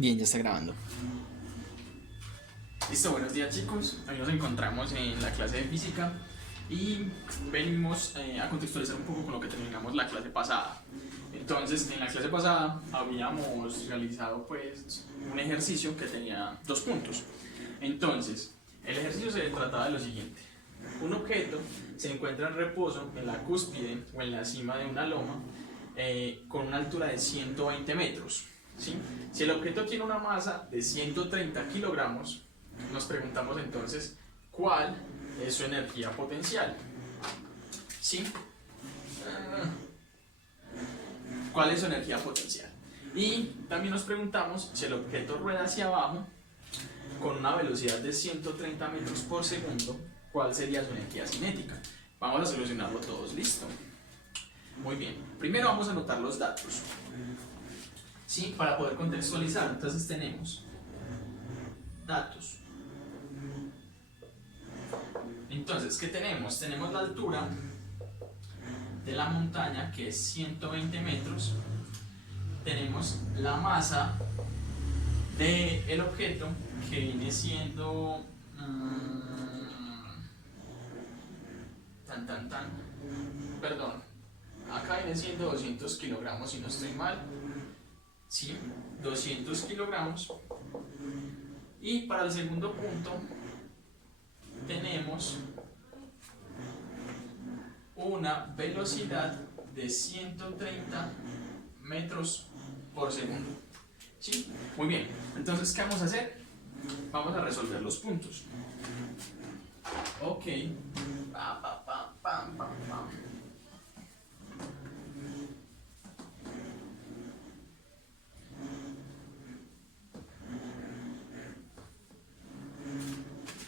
Bien, ya está grabando. Listo, buenos días chicos. Hoy nos encontramos en la clase de física y venimos a contextualizar un poco con lo que terminamos la clase pasada. Entonces, en la clase pasada habíamos realizado pues un ejercicio que tenía 2 puntos. Entonces, el ejercicio se trataba de lo siguiente. Un objeto se encuentra en reposo en la cúspide o en la cima de una loma con una altura de 120 metros. ¿Sí? Si el objeto tiene una masa de 130 kilogramos, nos preguntamos entonces cuál es su energía potencial. ¿Sí? ¿Cuál es su energía potencial? Y también nos preguntamos si el objeto rueda hacia abajo con una velocidad de 130 metros por segundo, ¿cuál sería su energía cinética? Vamos a solucionarlo todos, ¿listo? Muy bien, primero vamos a anotar los datos. ¿Sí? Para poder contextualizar, entonces tenemos datos. Entonces, ¿qué tenemos? Tenemos la altura de la montaña, que es 120 metros. Tenemos la masa del objeto, que viene siendo perdón, acá viene siendo 200 kilogramos si no estoy mal. Sí, 200 kilogramos. Y para el segundo punto tenemos una velocidad de 130 metros por segundo. ¿Sí? Muy bien, entonces ¿qué vamos a hacer? Vamos a resolver los puntos. Ok.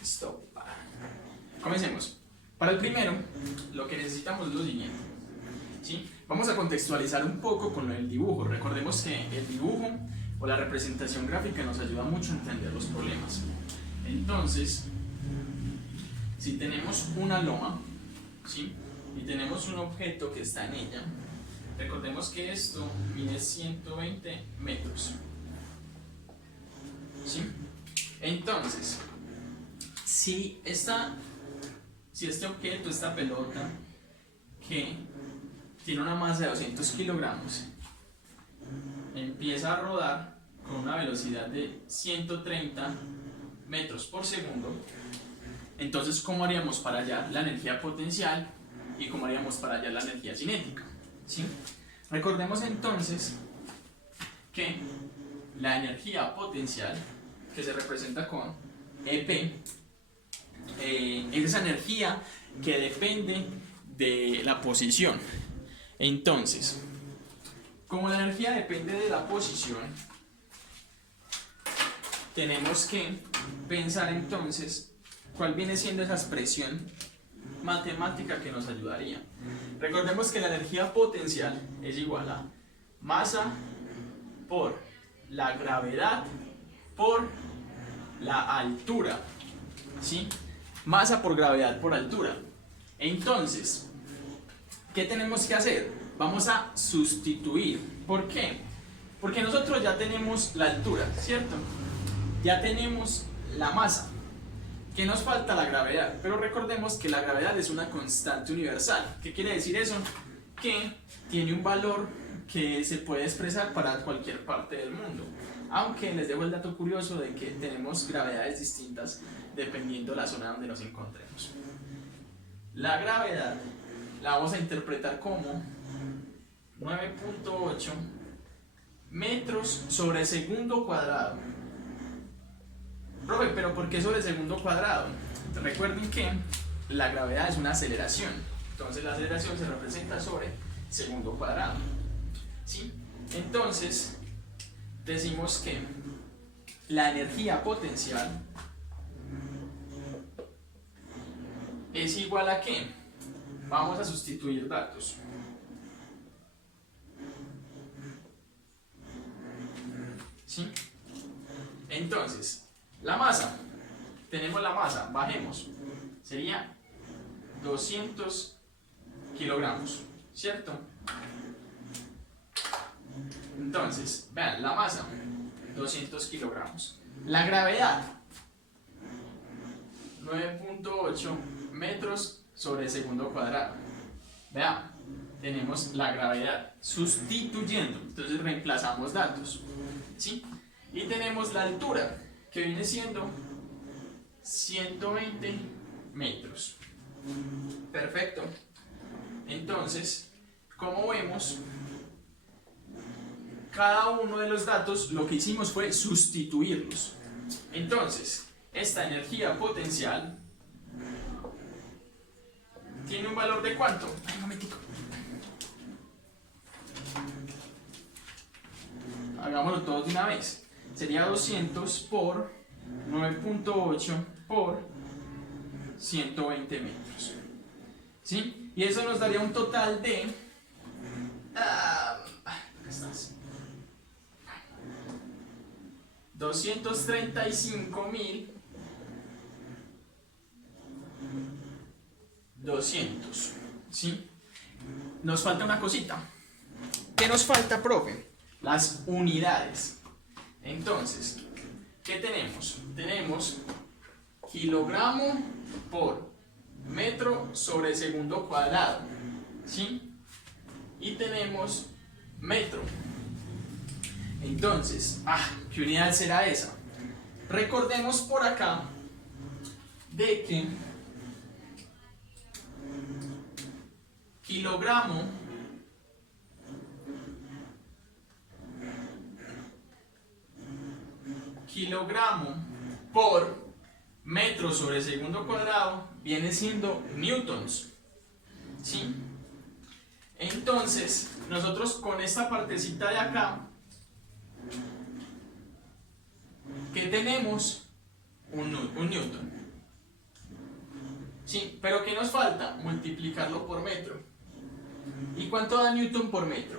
Stop. Comencemos. Para el primero, lo que necesitamos es lo siguiente. ¿Sí? Vamos a contextualizar un poco con el dibujo. Recordemos que el dibujo o la representación gráfica nos ayuda mucho a entender los problemas. Entonces, si tenemos una loma, ¿sí? Y tenemos un objeto que está en ella, recordemos que esto mide 120 metros. ¿Sí? Entonces, si este objeto, esta pelota, que tiene una masa de 200 kilogramos, empieza a rodar con una velocidad de 130 metros por segundo, entonces ¿cómo haríamos para hallar la energía potencial y cómo haríamos para hallar la energía cinética? ¿Sí? Recordemos entonces que la energía potencial, que se representa con EP, es esa energía que depende de la posición. Entonces, como la energía depende de la posición, tenemos que pensar entonces cuál viene siendo esa expresión matemática que nos ayudaría. Recordemos que la energía potencial es igual a masa por la gravedad por la altura. ¿Sí? Masa por gravedad por altura. Entonces, ¿qué tenemos que hacer? Vamos a sustituir. ¿Por qué? Porque nosotros ya tenemos la altura, ¿cierto? Ya tenemos la masa. ¿Qué nos falta? La gravedad. Pero recordemos que la gravedad es una constante universal. ¿Qué quiere decir eso? Que tiene un valor que se puede expresar para cualquier parte del mundo. Aunque les dejo el dato curioso de que tenemos gravedades distintas dependiendo de la zona donde nos encontremos. La gravedad la vamos a interpretar como 9.8 metros sobre segundo cuadrado. Profe, ¿pero por qué sobre segundo cuadrado? Recuerden que la gravedad es una aceleración. Entonces la aceleración se representa sobre segundo cuadrado. ¿Sí? Entonces, decimos que la energía potencial es igual a ¿qué? Vamos a sustituir datos. ¿Sí? Entonces, la masa, tenemos la masa, bajemos, sería 200 kilogramos, ¿cierto? Entonces, vean, la masa 200 kilogramos. La gravedad, 9.8 metros sobre segundo cuadrado. Vean, tenemos la gravedad sustituyendo, entonces reemplazamos datos, ¿sí? Y tenemos la altura, que viene siendo 120 metros. Perfecto. Entonces, como vemos, cada uno de los datos lo que hicimos fue sustituirlos. Entonces, esta energía potencial tiene un valor de ¿cuánto? Ay, un momentico. Hagámoslo todos de una vez. Sería 200 por 9.8 por 120 metros. ¿Sí? Y eso nos daría un total de... ¿qué estás? 235.200. ¿Sí? Nos falta una cosita. ¿Qué nos falta, profe? Las unidades. Entonces, ¿qué tenemos? Tenemos kilogramo por metro sobre segundo cuadrado, ¿sí? Y tenemos metro. Entonces, ¿qué unidad será esa? Recordemos por acá de que kilogramo por metro sobre segundo cuadrado viene siendo newtons, ¿sí? Entonces, nosotros con esta partecita de acá, ¿qué tenemos? Un newton, ¿sí? Pero ¿qué nos falta? Multiplicarlo por metro. ¿Y cuánto da newton por metro?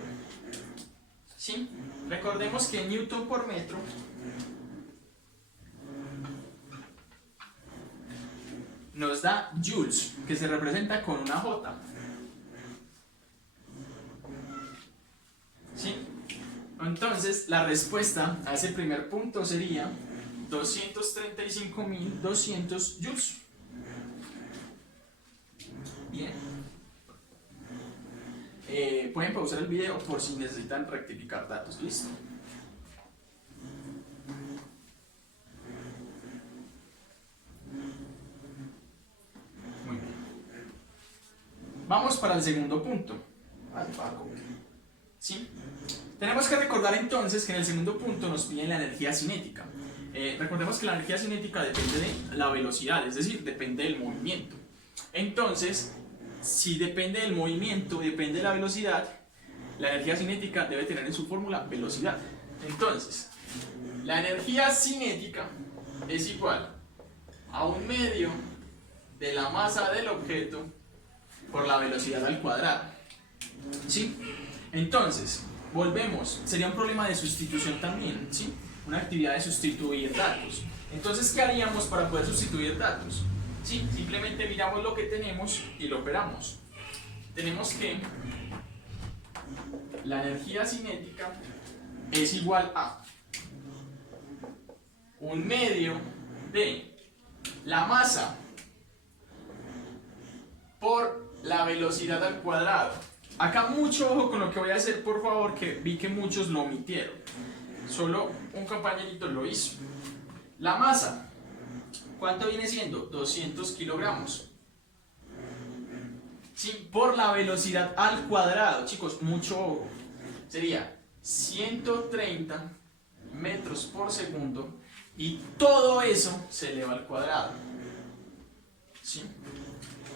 ¿Sí? Recordemos que newton por metro nos da joules, que se representa con una J. ¿Sí? Entonces, la respuesta a ese primer punto sería 235.200 joules. Bien. Pueden pausar el video por si necesitan rectificar datos. ¿Listo? Muy bien. Vamos para el segundo punto. ¿Sí? Tenemos que recordar entonces que en el segundo punto nos piden la energía cinética. Recordemos que la energía cinética depende de la velocidad, es decir, depende del movimiento. Entonces, si depende del movimiento y depende de la velocidad, la energía cinética debe tener en su fórmula velocidad. Entonces, la energía cinética es igual a un medio de la masa del objeto por la velocidad al cuadrado. ¿Sí? Entonces, volvemos, sería un problema de sustitución también, ¿sí? Una actividad de sustituir datos. Entonces, ¿qué haríamos para poder sustituir datos? ¿Sí? Simplemente miramos lo que tenemos y lo operamos. Tenemos que la energía cinética es igual a un medio de la masa por la velocidad al cuadrado. Acá mucho ojo con lo que voy a hacer, por favor, que vi que muchos lo omitieron. Solo un compañerito lo hizo. La masa, ¿cuánto viene siendo? 200 kilogramos. Sí, por la velocidad al cuadrado, chicos, mucho ojo. Sería 130 metros por segundo y todo eso se eleva al cuadrado. ¿Sí?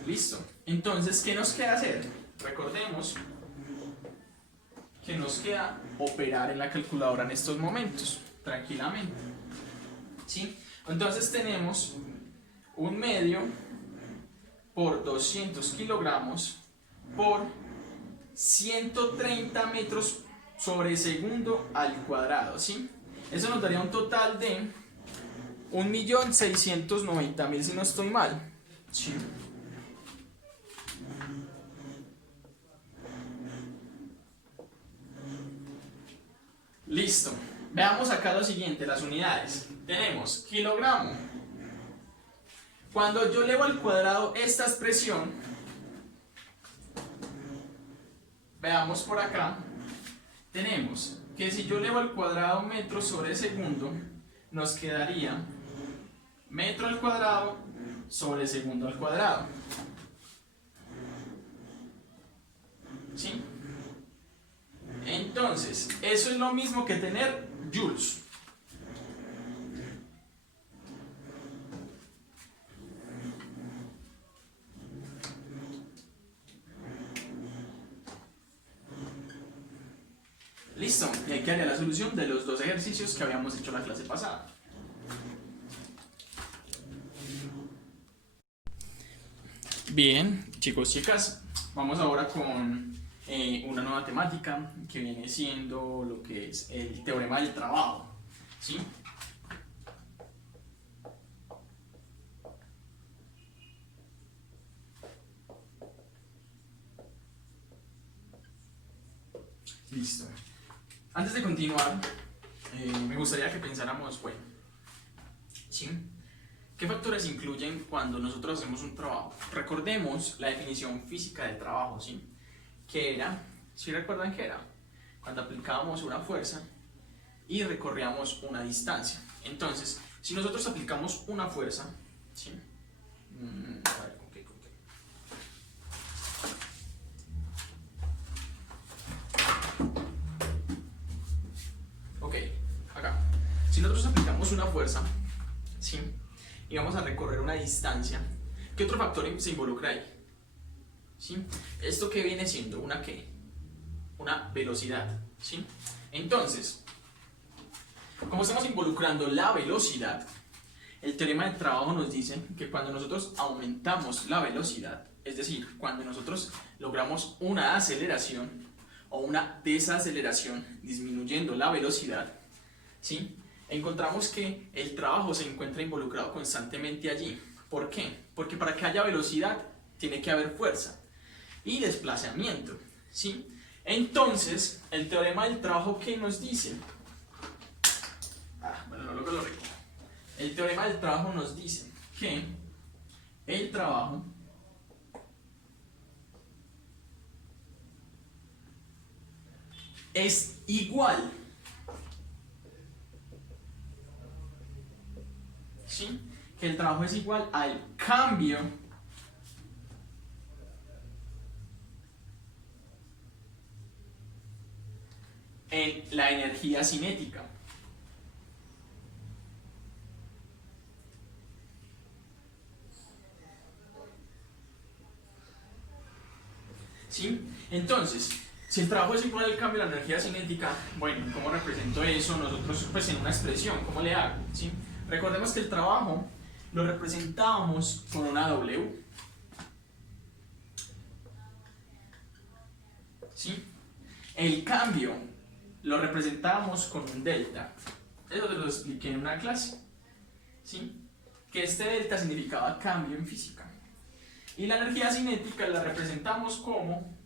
Listo. Entonces, ¿qué nos queda hacer? Recordemos que nos queda operar en la calculadora en estos momentos, tranquilamente. ¿Sí? Entonces tenemos un medio por 200 kilogramos por 130 metros sobre segundo al cuadrado, ¿sí? Eso nos daría un total de 1.690.000 si no estoy mal, ¿sí? Listo. Veamos acá lo siguiente, las unidades. Tenemos kilogramo. Cuando yo elevo al cuadrado esta expresión, veamos por acá, tenemos que si yo elevo al cuadrado metros sobre segundo, nos quedaría metro al cuadrado sobre segundo al cuadrado. ¿Sí? Entonces, eso es lo mismo que tener joules. Listo, y aquí haría la solución de los dos ejercicios que habíamos hecho la clase pasada. Bien, chicos, chicas, vamos ahora con una nueva temática que viene siendo lo que es el teorema del trabajo, ¿sí? Listo. Antes de continuar, me gustaría que pensáramos, bueno, ¿sí? ¿Qué factores incluyen cuando nosotros hacemos un trabajo? Recordemos la definición física del trabajo, ¿sí? Que era, ¿sí recuerdan qué era? Cuando aplicábamos una fuerza y recorríamos una distancia. Entonces, si nosotros aplicamos una fuerza, ¿sí? A ver, ¿con qué? Ok, acá. Si nosotros aplicamos una fuerza, ¿sí? Y vamos a recorrer una distancia, ¿qué otro factor se involucra ahí? ¿Sí? ¿Esto qué viene siendo? ¿Una qué? Una velocidad, ¿sí? Entonces, como estamos involucrando la velocidad, el teorema del trabajo nos dice que cuando nosotros aumentamos la velocidad, es decir, cuando nosotros logramos una aceleración o una desaceleración disminuyendo la velocidad, ¿sí? Encontramos que el trabajo se encuentra involucrado constantemente allí. ¿Por qué? Porque para que haya velocidad tiene que haber fuerza y desplazamiento, ¿sí? Entonces, el teorema del trabajo, ¿qué nos dice? Bueno, no lo recojo. El teorema del trabajo nos dice que el trabajo es igual, ¿sí? Que el trabajo es igual al cambio en la energía cinética. ¿Sí? Entonces, si el trabajo es igual al cambio de la energía cinética, bueno, ¿cómo represento eso nosotros pues en una expresión? ¿Cómo le hago? ¿Sí? Recordemos que el trabajo lo representábamos con una W. ¿Sí? El cambio lo representábamos con un delta. Eso te lo expliqué en una clase. ¿Sí? Que este delta significaba cambio en física. Y la energía cinética la representamos como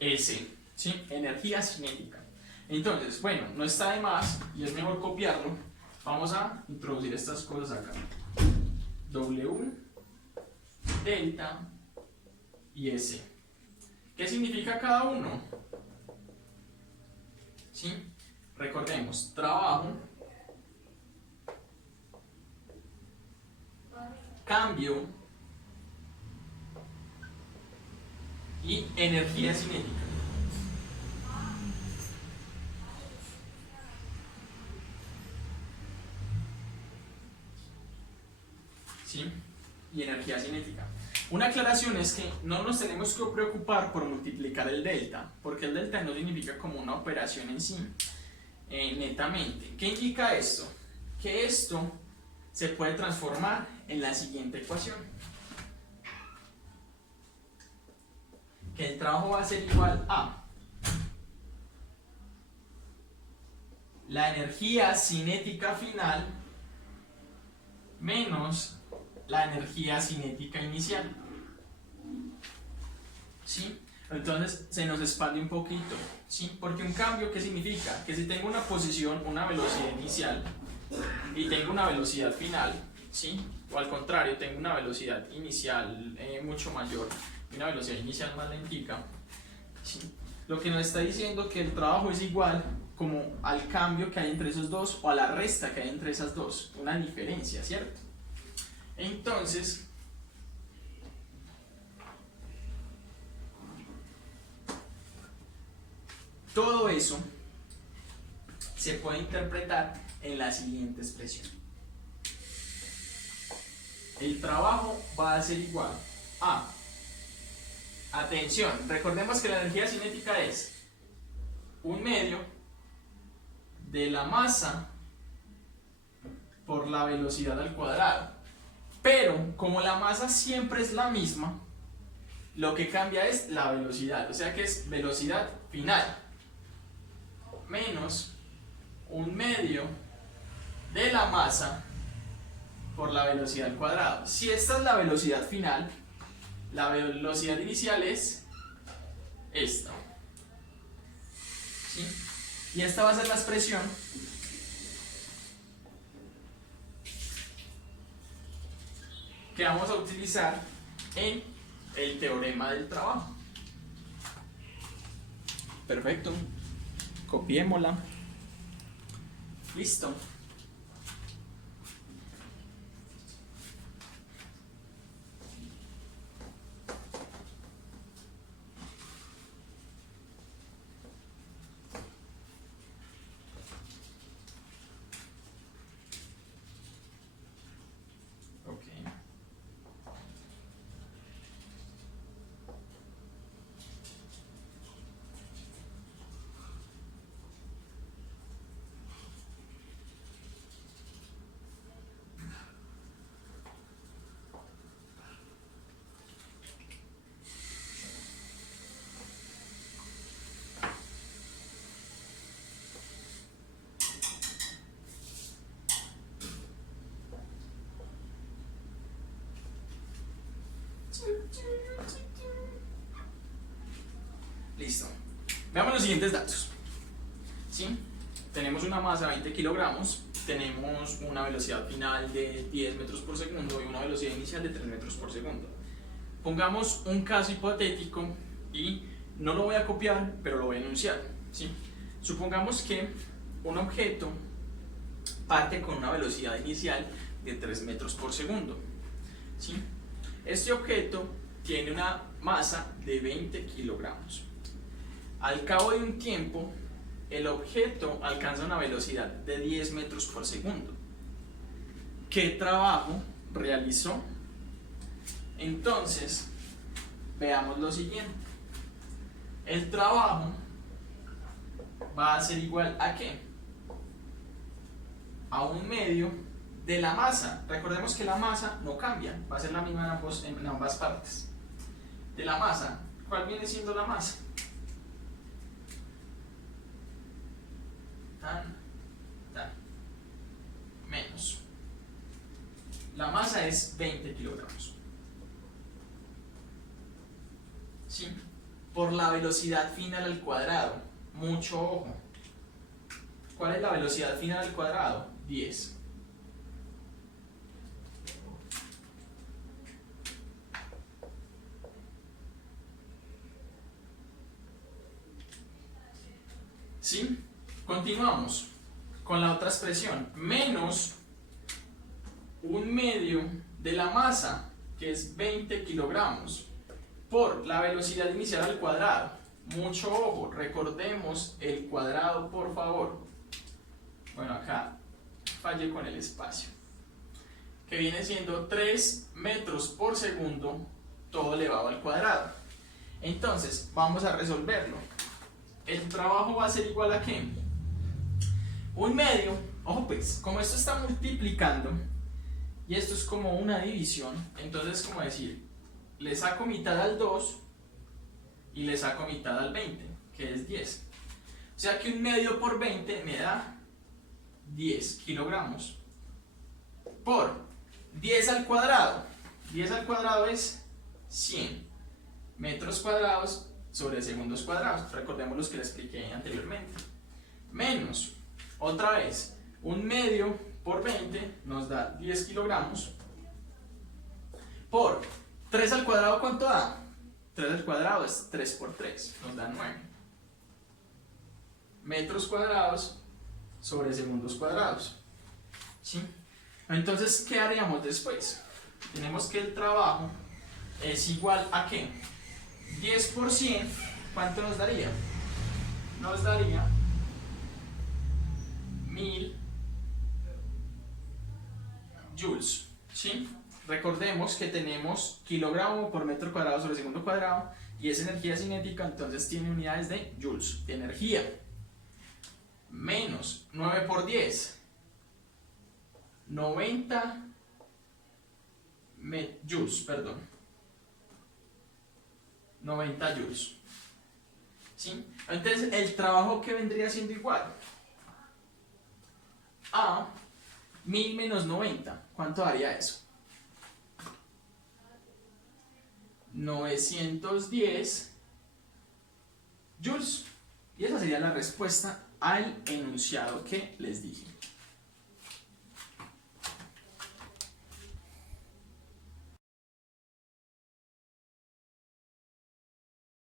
S, ¿sí? Energía cinética. Entonces, bueno, no está de más y es mejor copiarlo. Vamos a introducir estas cosas acá. W, delta y S. ¿Qué significa cada uno? ¿Sí? Recordemos, trabajo, cambio y energía cinética. ¿Sí? Y energía cinética. Una aclaración es que no nos tenemos que preocupar por multiplicar el delta, porque el delta no significa como una operación en sí, netamente. ¿Qué indica esto? Que esto se puede transformar en la siguiente ecuación. Que el trabajo va a ser igual a la energía cinética final menos la energía cinética inicial. ¿Sí? Entonces se nos expande un poquito, ¿sí? Porque un cambio, ¿qué significa? Que si tengo una posición, una velocidad inicial y tengo una velocidad final, ¿sí? O al contrario, tengo una velocidad inicial mucho mayor y una velocidad inicial más lentica, ¿sí? Lo que nos está diciendo que el trabajo es igual como al cambio que hay entre esos dos o a la resta que hay entre esas dos, una diferencia, ¿cierto? Entonces, todo eso se puede interpretar en la siguiente expresión. El trabajo va a ser igual a, atención, recordemos que la energía cinética es un medio de la masa por la velocidad al cuadrado. Pero como la masa siempre es la misma, lo que cambia es la velocidad, o sea que es velocidad final menos un medio de la masa por la velocidad al cuadrado. Si esta es la velocidad final, la velocidad inicial es esta, ¿sí? Y esta va a ser la expresión que vamos a utilizar en el teorema del trabajo. Perfecto. Copiémosla. Listo. Listo. Veamos los siguientes datos. ¿Sí? Tenemos una masa de 20 kilogramos, tenemos una velocidad final de 10 metros por segundo y una velocidad inicial de 3 metros por segundo. Pongamos un caso hipotético y no lo voy a copiar, pero lo voy a enunciar. ¿Sí? Supongamos que un objeto parte con una velocidad inicial de 3 metros por segundo. ¿Sí? Este objeto tiene una masa de 20 kilogramos. Al cabo de un tiempo, el objeto alcanza una velocidad de 10 metros por segundo. ¿Qué trabajo realizó? Entonces, veamos lo siguiente. El trabajo va a ser igual ¿a qué? A un medio de la masa. Recordemos que la masa no cambia, va a ser la misma en ambas partes. De la masa, ¿cuál viene siendo la masa? Tan, menos. La masa es 20 kilogramos. ¿Sí? Por la velocidad final al cuadrado. Mucho ojo. ¿Cuál es la velocidad final al cuadrado? 10. ¿Sí? Continuamos con la otra expresión. Menos un medio de la masa, que es 20 kilogramos, por la velocidad inicial al cuadrado. Mucho ojo, recordemos el cuadrado, por favor. Bueno, acá fallé con el espacio, que viene siendo 3 metros por segundo, todo elevado al cuadrado. Entonces, vamos a resolverlo. El trabajo va a ser igual a ¿qué? Un medio, ojo pues, como esto está multiplicando y esto es como una división, entonces es como decir, le saco mitad al 2 y le saco mitad al 20, que es 10. O sea que un medio por 20 me da 10 kilogramos por 10 al cuadrado. 10 al cuadrado es 100 metros cuadrados sobre segundos cuadrados. Recordemos los que les expliqué anteriormente. Menos, otra vez, 1/2 por 20 nos da 10 kilogramos. Por 3 al cuadrado, ¿cuánto da? 3 al cuadrado es 3 por 3, nos da 9 metros cuadrados sobre segundos cuadrados. ¿Sí? Entonces, ¿qué haríamos después? Tenemos que el trabajo es igual a ¿qué? 10 por 100, ¿cuánto nos daría? Nos daría 1000 joules. ¿Sí? Recordemos que tenemos kilogramo por metro cuadrado sobre segundo cuadrado y es energía cinética, entonces tiene unidades de joules de energía. Menos 9 por 10, 90 joules, perdón. 90 joules. ¿Sí? Entonces el trabajo que vendría siendo igual a 1000 menos 90, ¿cuánto daría eso? 910 joules. Y esa sería la respuesta al enunciado que les dije.